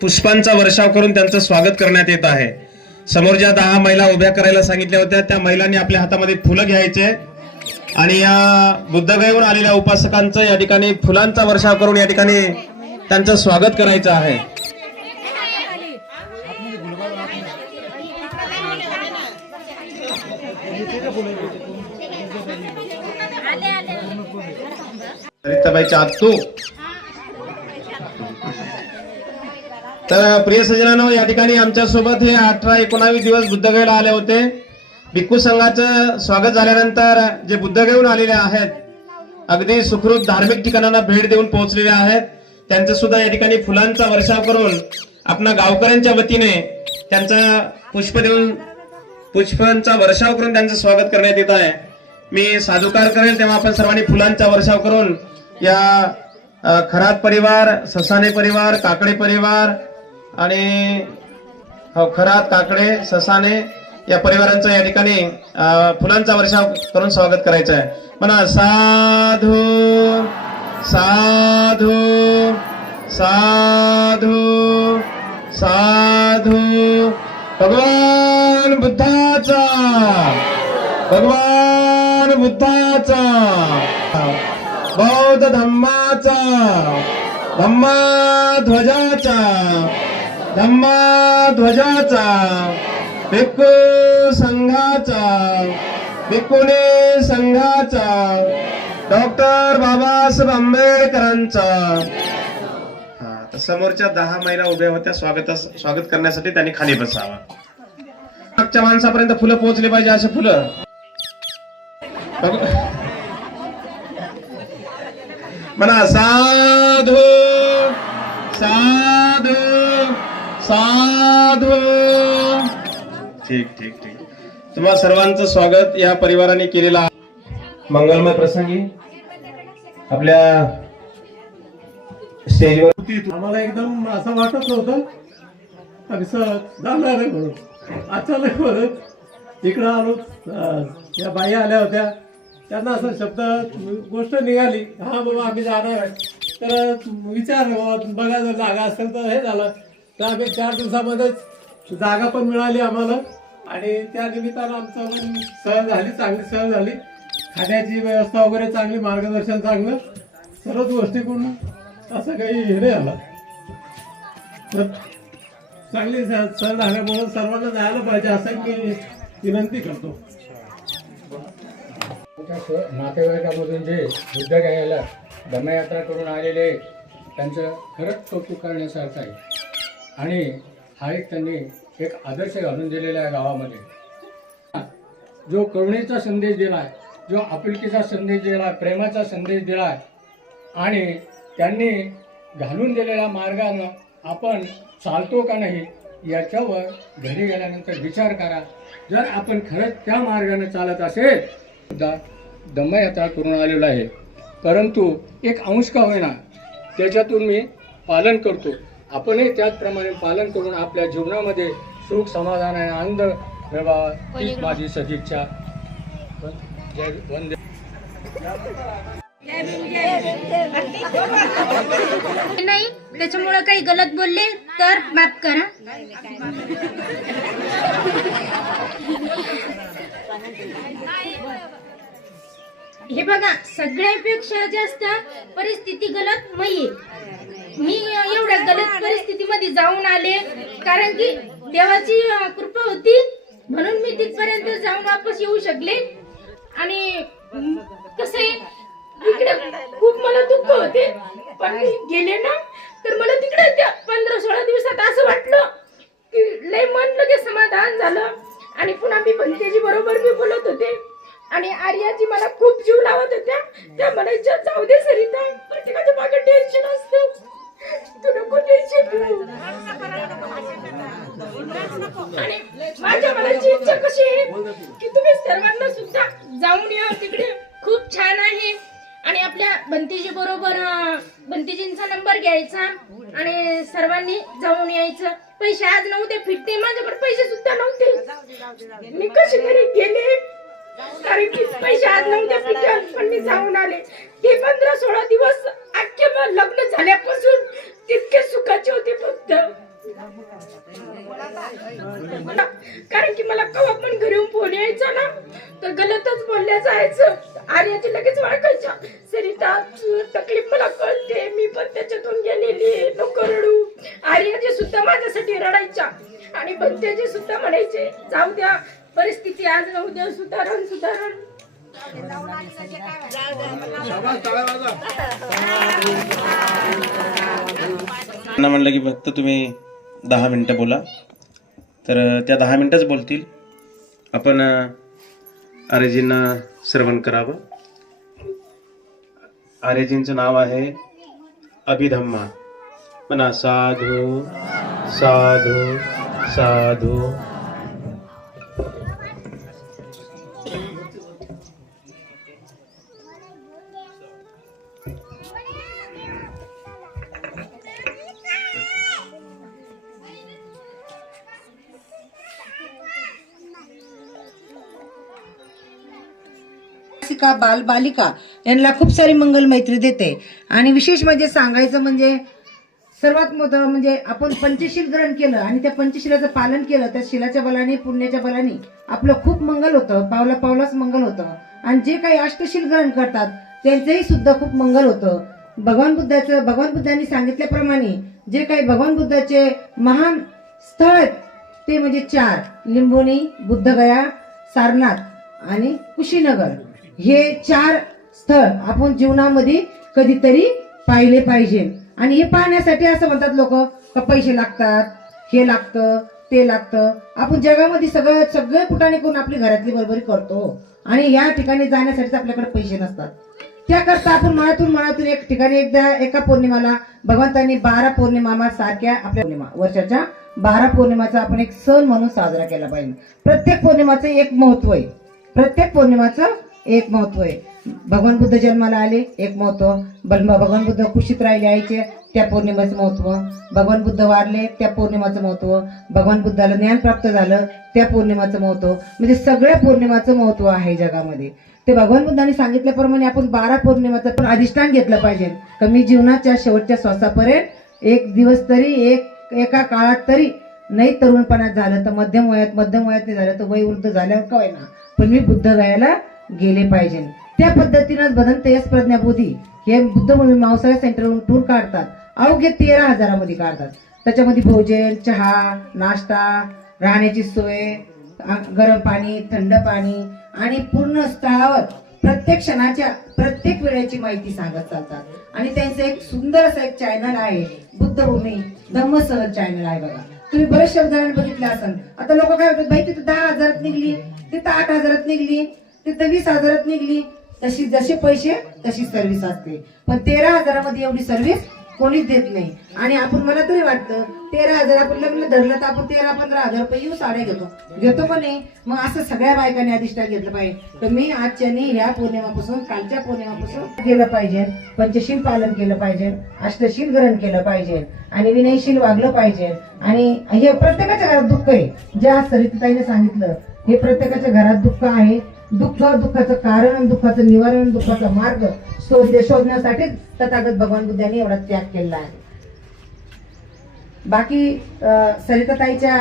पुष्पांचा वर्षाव करून त्यांचं स्वागत करण्यात येत आहे। समोर ज्या 10 महिला उभ्या करायला सांगितल्या होत्या त्या महिलांनी आपल्या हातामध्ये फुलं घ्यायचे आणि या बुद्धगयेहून आलेल्या उपासकांचं या ठिकाणी फुलांचा वर्षाव करून या ठिकाणी त्यांचं स्वागत करायचं आहे। सरिताबाईच्या आतू तर प्रिय सज्जनांनो, या ठिकाणी आमच्या सोबत हे 18-19 दिवस बुद्धगयेला आले होते। भिक्खू संघाचं स्वागत झाल्यानंतर जे बुद्धगयेहून आलेले आहेत, अगदी सुखरूप धार्मिक ठिकाणांना भेट देऊन पोहोचलेले आहेत, त्यांचं सुद्धा या ठिकाणी फुलांचा वर्षाव करून आपल्या गावकऱ्यांच्या वतीने त्यांचा पुष्पांचा वर्षाव करून त्यांचं स्वागत करण्यात येत आहे। मी साधुकार करेल तेव्हा आपण सर्वांनी फुलांचा वर्षाव करून या खरात परिवार, ससाने परिवार, काकडे परिवार आणि खरात, काकडे, ससाने या परिवारांचं या ठिकाणी फुलांचा वर्षाव करून स्वागत करायचं आहे। म्हणा साधू साधू साधू साधू। भगवान बुद्धाचा, भगवान बुद्धाचा, बौद्ध धम्माचा, धम्मा ध्वजाचा, धम्मा ध्वजाचा, भिक्खू संघाचा, भिक्खुनी संघाचा, डॉक्टर बाबासाहेब आंबेडकरांचा। तर समोरच्या 10 महिला उभ्या होत्या स्वागत करण्यासाठी, त्यांनी खाली बसावं। मागच्या माणसापर्यंत फुलं पोहोचली पाहिजे, असे फुलं। म्हणा साधू साधू साधू। ठीक ठीक ठीक। तुम्हा सर्वांचं स्वागत या परिवाराने केलेला मंगलमय प्रसंगी आपल्या स्टेजवर आम्हाला एकदम असं वाटत नव्हतं कसं जाणार आहे म्हणून। अचानक परत इकडं आलो, या बाई आल्या होत्या, त्यांना असं शब्द गोष्ट निघाली, हा बाबा आम्ही जाणार आहे, तर विचार बघा जर जागा असेल तर हे झालं। तर आम्ही 4 दिवसामध्येच जागा पण मिळाली आम्हाला आणि त्या निमित्तानं आमचं पण सहल झाली, चांगली सहल झाली। खाण्याची व्यवस्था वगैरे चांगली, मार्गदर्शन चांगलं, सर्वच गोष्टी करून असं काही हे नाही आलं। तर चांगली सहल झाल्यामुळे सर्वांना जायला पाहिजे असं मी विनंती करतो। नातेवाईकामधून जे बुद्धगयेला धम्मयात्रा करून आलेले त्यांचं खरंच कौतुक करण्यासारखं आहे आणि हा एक त्यांनी एक आदर्श घालून दिलेला आहे गावामध्ये। जो करुणेचा संदेश दिलाय, जो आपुलकीचा संदेश दिलाय, प्रेमाचा संदेश दिलाय आणि त्यांनी घालून दिलेल्या मार्गानं आपण चालतो का नाही याच्यावर घरी गेल्यानंतर विचार करा। जर आपण खरंच त्या मार्गाने चालत असेल, सुद्धा धम्मयात्रा करून आलेलो आहे, परंतु एक अंश का होईना त्याच्यातून मी पालन करतो। आपणही त्याचप्रमाणे पालन करून आपल्या जीवनामध्ये सुख, समाधान आणि आनंद मिळवावा हीच माझी सदिच्छा। जय वंदे। नाही त्याच्यामुळे काही गलत बोलले तर माफ करा। हे बघा, सगळ्यापेक्षा जास्त परिस्थिती गलत नाहीये। मी एवढ्या गलत परिस्थितीमध्ये जाऊन आले कारण की देवाची कृपा होती म्हणून मी तिथपर्यंत जाऊन वापस येऊ शकले। आणि कसं आहे, इकडे खूप मला दुःख होते, पण मी गेले ना तर मला तिकडे त्या 15-16 दिवसात असं वाटलं की लय मन लगेच समाधान झालं। आणि पुन्हा मी बंतेजी बरोबर मी बोलत होते आणि आर्याजी मला खूप जीव लावत होत्या, त्या म्हणायच्या जाऊ दे सरिता, प्रत्येकाच्या मागे टेन्शन असतं, तू नको टेन्शन घेऊ। आणि माझ्या मनाची इच्छा कशी आहे की तुम्ही सर्वांना सुद्धा जाऊन या, तिकडे खूप छान आहे। आणि आपल्या बंतीजी बरोबर बंतीजींचा नंबर घ्यायचा आणि सर्वांनी जाऊन यायचं। पैसे आज नव्हते फिरते, माझ्याकडे पैसे सुद्धा नव्हते, मी कशी तरी गेले कारण की पैसे आज नव्हते फिरते, पण मी जाऊन आले। ते 15-16 दिवस अख्खे लग्न झाल्यापासून तितके सुखाचे होते फक्त। कारण की मला कवा पण घरी येऊन फोन यायचा ना तर गलतच बोलल्या जायचं. आर्याची लगेच ओळखायच्या. सरिता तकलीफ मला कळते, मी पण त्याच्यातून गेलेली, नको रडू. आर्याची सुद्धा माझ्यासाठी रडायच्या आणि बंतेजी सुद्धा म्हणायचे जाऊ द्या, परिस्थिती आज न उद्या सुधारण. त्यांना म्हणलं की फक्त तुम्ही 10 मिनिटं बोला, तर त्या 10 मिनिटच बोलतील. आपण आर्यजींना श्रवण करावं. आर्यजींचं नाव आहे अभिधम्मा. म्हणा साधू साधू साधू. बाल बालिका यांना खूप सारी मंगल मैत्री देते. आणि विशेष म्हणजे सांगायचं म्हणजे सर्वात मोठं म्हणजे आपण पंचशील ग्रहण केलं आणि त्या पंचशिलाचं पालन केलं, त्या शिलाच्या बलाने, पुण्याच्या बलाने आपलं खूप मंगल होतं, पावला पावलाच मंगल होतं. आणि जे काही अष्टशील ग्रहण करतात त्यांचंही सुद्धा खूप मंगल होतं. भगवान बुद्धांनी सांगितल्याप्रमाणे जे काही भगवान बुद्धाचे महान स्थळ आहेत ते म्हणजे 4: लिंबोनी, बुद्धगया, सारनाथ आणि कुशीनगर. हे 4 स्थळ आपण जीवनामध्ये कधीतरी पाहिले पाहिजे. आणि हे पाहण्यासाठी असं म्हणतात लोक का पैसे लागतात, हे लागतं, ते लागतं. आपण जगामध्ये सगळे कुठाने करून आपली घरातली बरोबरी करतो आणि या ठिकाणी जाण्यासाठी आपल्याकडे पैसे नसतात. त्याकरता आपण मनातून एक ठिकाणी एका पौर्णिमाला भगवंतांनी 12 पौर्णिमा सारख्या आपल्या पौर्णिमा, वर्षाच्या 12 पौर्णिमाचा आपण एक सण म्हणून साजरा केला पाहिजे. प्रत्येक पौर्णिमाचं एक महत्व आहे. भगवान बुद्ध जन्माला आले, एक महत्व. भगवान बुद्ध कुशीत राहिले आईचे, त्या पौर्णिमेचं महत्व. भगवान बुद्ध वारले, त्या पौर्णिमाचं महत्व. भगवान बुद्धाला ज्ञान प्राप्त झालं, त्या पौर्णिमाचं महत्व. म्हणजे सगळ्या पौर्णिमाचं महत्व आहे जगामध्ये. ते भगवान बुद्धांनी सांगितल्याप्रमाणे आपण 12 पौर्णिमाचं पण अधिष्ठान घेतलं पाहिजे का मी जीवनाच्या शेवटच्या श्वासापर्यंत एक दिवस तरी, एका काळात तरी, नाही तरुणपणात झालं तर मध्यम वयात नाही झालं तर वयोवृद्ध झाल्यावर का होईना, पण मी बुद्ध गयाला गेले पाहिजे. त्या पद्धतीनं बदलत यश प्रज्ञाबोधी हे बुद्ध मावसाळा सेंटरवरून टूर काढतात. अवघे 13,000 मध्ये काढतात. त्याच्यामध्ये भोजन, चहा, नाश्ता, राहण्याची सोय, गरम पाणी, थंड पाणी आणि पूर्ण स्थळावर प्रत्येक क्षणाच्या, प्रत्येक वेळेची माहिती सांगत चालतात. आणि त्यांचं एक सुंदर असं एक चॅनल आहे, बुद्धभूमी धम्मसहज चॅनल आहे. बघा तुम्ही बरेच शब्दांनी बघितले असाल. आता लोक काय होतात, भाई तिथं 10,000 निघली, तिथं 8,000 निघली, तिथं 20,000 निघली. तशी जसे पैसे तशी सर्व्हिस असते. पण 13,000 मध्ये एवढी सर्व्हिस कोणीच देत नाही. आणि आपण, मला तरी वाटतं 13,000 आपण लग्न धरलं तर आपण 13-15,000 रुपये येऊ साड्या घेतो पण नाही. मग असं सगळ्या बायकांनी अधिष्ठान घेतलं पाहिजे. तर मी आजच्याने ह्या पौर्णिमापासून, कालच्या पौर्णिमापासून केलं पाहिजे. पंचशील पालन केलं पाहिजे, अष्टशील ग्रहण केलं पाहिजे आणि विनयशील वागलं पाहिजे. आणि हे प्रत्येकाच्या घरात दुःख आहे. ज्या सरिताताईने सांगितलं, हे प्रत्येकाच्या घरात दुःख आहे. दुःखाचं कारण, दुःखाचं निवारण, दुःखाचा मार्ग शोधण्यासाठी तथागत भगवान बुद्धांनी एवढा त्याग केला आहे. बाकी सरिताताईच्या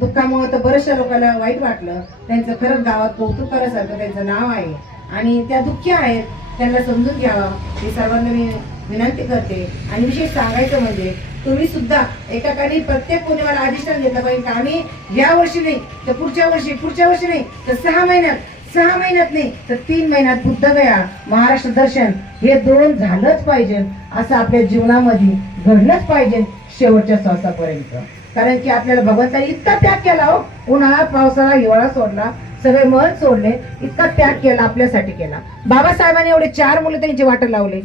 दुःखामुळे तर बऱ्याचशा लोकांना वाईट वाटलं. त्यांचं खरंच गावात कौतुक करायसारखं त्यांचं नाव आहे आणि त्या दुःखी आहेत, त्यांना समजून घ्यावा हे सर्वांना मी विनंती करते. आणि विशेष सांगायचं म्हणजे तुम्ही सुद्धा एकाकाने प्रत्येक पौर्णिमाला अधिष्ठान घेतलं पाहिजे का आम्ही या वर्षी नाही तर पुढच्या वर्षी नाही तर 6 महिन्यात नाही तर 3 महिन्यात बुद्धगया, महाराष्ट्र दर्शन हे 2 झालंच पाहिजे. असं आपल्या जीवनामध्ये घडलंच पाहिजे शेवटच्या श्वासापर्यंत. कारण की आपल्याला भगवंताने इतका त्याग केला हो. उन्हाळा, पावसाळा, हिवाळा सोडला, सगळे महल सोडले, इतका त्याग केला आपल्यासाठी केला. बाबासाहेबांनी एवढे 4 मुलं त्यांची वाट लावले.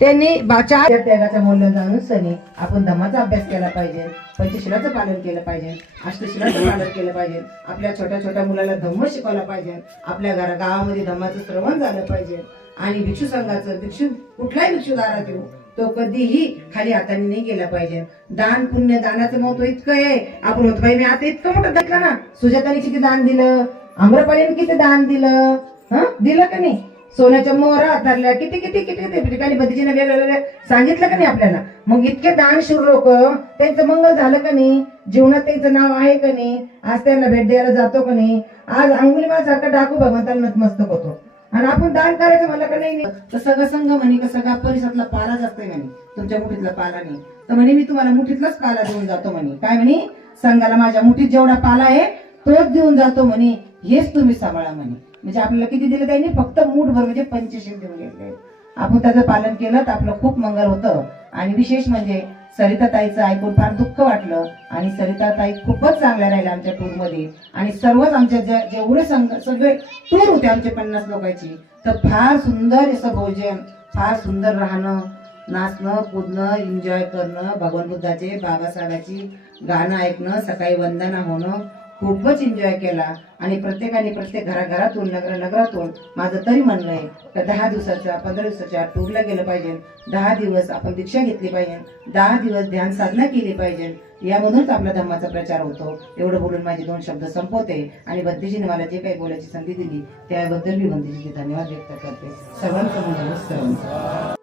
त्यांनी 4 त्यागाच्या मूल्य जाणून सनी आपण धम्माचा अभ्यास केला पाहिजे, पंचशिलाचं पालन केलं पाहिजे, अष्टशिलाचं पालन केलं पाहिजे. आपल्या छोट्या मुलाला धम्म शिकवला पाहिजे. आपल्या गावामध्ये धम्माचं श्रवण झालं पाहिजे. आणि भिक्षू संघाचं, कुठलाही भिक्षुदारात येऊ तो कधीही खाली हाताने नाही गेला पाहिजे. दान, पुण्य, दानाचं महत्व इतकं आहे. आपण होत बाई मी आता इतकं मोठं घेतलं ना, सुजाताने किती दान दिलं, आम्रपालीने किती दान दिलं, दिलं का नाही. सोन्याच्या मोहरा धरल्या, किती किती किती किती ठिकाणी बंदीजीने वेगवेगळे सांगितलं का नाही आपल्याला. मग इतके दानशूर लोक, त्यांचं मंगल झालं का नाही, जीवनात त्यांचं नाव आहे का नाही, आज त्यांना भेट द्यायला जातो का नाही. आज अंगुलीमासारखा डाकू भगवंताला नतमस्तक होतो आणि आपण दान करायचं म्हणलं का नाही. तर सगळं संघ म्हणे का सगळा परिसरातला पालाच असतोय म्हणे, तुमच्या मुठीतला पाला नाही. तर म्हणे मी तुम्हाला मुठीतलाच पाला देऊन जातो म्हणे. काय म्हणे, संघाला माझ्या मुठीत जेवढा पाला आहे तोच देऊन जातो म्हणे, हेच तुम्ही सांभाळा म्हणे. म्हणजे आपल्याला किती दिलं त्यांनी, फक्त मूठभर म्हणजे 85 देऊन घेतले. आपण त्याचं पालन केलं तर आपलं खूप मंगल होतं. आणि विशेष म्हणजे सरिताताईचं ऐकून फार दुःख वाटलं. आणि सरिताताई खूपच चांगल्या राहिल्या आमच्या टूरमध्ये. आणि सर्वच आमच्या जेवढे सगळे टूर होते आमचे 50 लोकांची, तर फार सुंदर असं भोजन, फार सुंदर राहणं, नाचणं कूदणं, एन्जॉय करणं, भगवान बुद्धाचे बाबासाहेबाची गाणं ऐकणं, सकाळी वंदना होणं, खूपच एन्जॉय केला. आणि प्रत्येकाने प्रत्येक घराघरातून नगरातून माझं तरी म्हणणं आहे तर 10 दिवसाच्या 15 दिवसाच्या टूरला गेलं पाहिजे. 10 दिवस आपण दीक्षा घेतली पाहिजे, 10 दिवस ध्यान साधना केली पाहिजे. यामधूनच आपला धर्माचा प्रचार होतो. एवढं बोलून माझे 2 शब्द संपवते. आणि बंदीजीने मला जे काही बोलायची संधी दिली त्याबद्दल मी बंदीजीचे धन्यवाद व्यक्त करते. सर्वांचं मंगल.